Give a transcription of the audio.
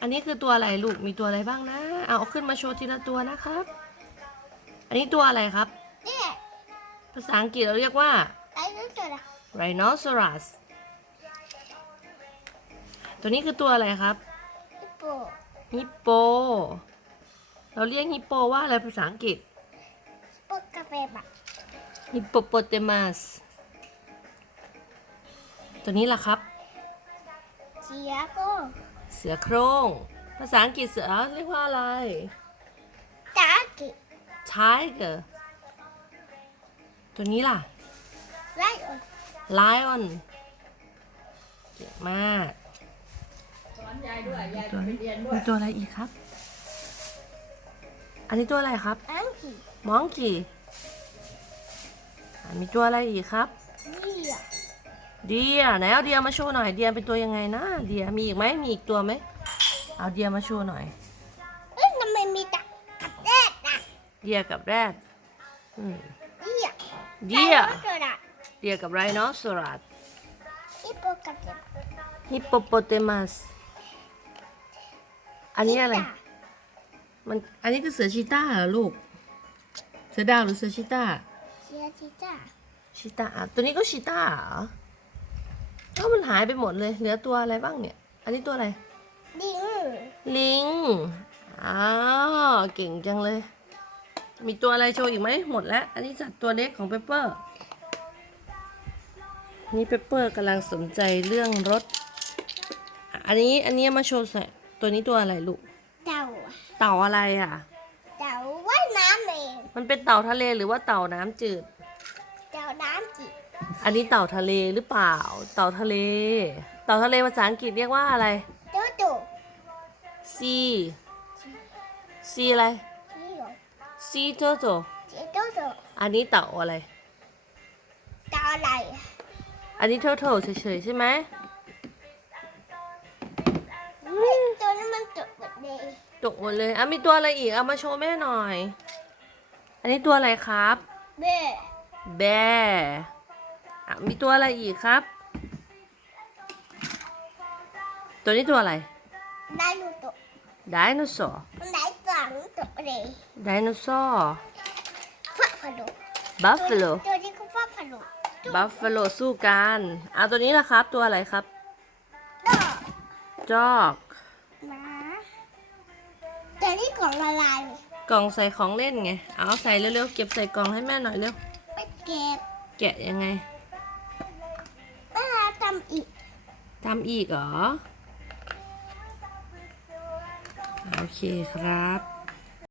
อันนี้คือตัวอะไรลูก มีตัวอะไรบ้างนะ เอาเอาขึ้นมาโชว์ทีละตัวนะครับ อันนี้ตัวอะไรครับเนี่ยภาษาอังกฤษเราเรียกว่าไอ้นั่นตัวละ rhinoceros ตัวนี้คือตัวอะไรครับ ฮิปโปฮิปโป เราเรียกฮิปโปว่าอะไรภาษาอังกฤษ ฮิปโปกาเฟบะฮิปโปโปเตมัส ตัวนี้ล่ะครับเสียโก เสือโครงภาษาอังกฤษเสือเรียกว่าอะไรตากิ tiger ตัวนี้ล่ะไล่อ lion เก่งมากสอนยายด้วยยายตัวไปเรียนด้วยมีตัวอะไรอีกครับ อันนี้ตัวอะไรครับอังกี monkey อะมีตัวอะไรอีกครับนี่อะ เดียไหนเอาเดียมาโชว์หน่อยเดียเป็นตัวยังไงนะเดียมีอีกไหมมีอีกตัวไหมเอาเดียมาโชว์หน่อยเอ้ยทำไมมีตากับแรดอะเดียกับแรดอืมนี่อะเดียไอ้นั่นตัวละเดียกับไรโนซอรัสฮิปโปกาเฟบะฮิปโปโปเตมัสอันนี้อะไรมันอันนี้คือเสือชีต้าเหรอลูกเสือดาวหรือเสือชีต้าเสียทีจ้าชีต้าอะตัวนี้ก็ชีต้าเหรอ เอ้ามันหายไปหมดเลย เหลือตัวอะไรบ้างเนี่ย อันนี้ตัวอะไรดิงลิง อ้าว เก่งจังเลย มีตัวอะไรโชว์อีกไหม หมดแล้ว อันนี้สัตว์ตัวเล็กของเปเปอร์ นี่เปเปอร์กำลังสนใจเรื่องรถอะอันนี้อันนี้มาโชว์ใส่ตัวนี้ตัวอะไรลูก เต่าอะเต่าอะไรอะ เต่าว่ายน้ำเอง มันเป็นเต่าทะเลหรือว่าเต่าน้ำจืดเต่าน้ำจิ อันนี้เต่าทะเลหรือเปล่า เต่าทะเล เต่าทะเลภาษาอังกฤษเรียกว่าอะไรโตโตซีซีอะไรนี่เหรอซีโตโตเสียโตโตอันนี้เต่าอะไรเต่าอะไรอะอันนี้เท่าเท่าเฉยๆใช่ไหมเฮ้ยตัวนั้นมันตกหมดเลยตกหมดเลยอะมีตัวอะไรอีกเอามาโชว์แม่หน่อย อันนี้ตัวอะไรครับ เบ้ แบร์อะ มีตัวอะไรอีกครับ ตัวนี้ตัวอะไร ได้หนูตกไดโนเสาร์มันได้ตังตกเลยไดโนเสาร์ฟ้าผลุบัฟฟาโลตัวนี้ก็ฟ้าผลุบัฟฟาโลสู้กันอะตัวนี้ล่ะครับ ตัวอะไรครับต่อจอกหมาตัวนี้ของละลายกล่องใส่ของเล่นไง เอาใส่เร็วๆ เก็บใส่กล่องให้แม่หน่อยเร็วไปเก็บ แกะยังไงเวลาทำอีกทำอีกเหรอ โอเคครับ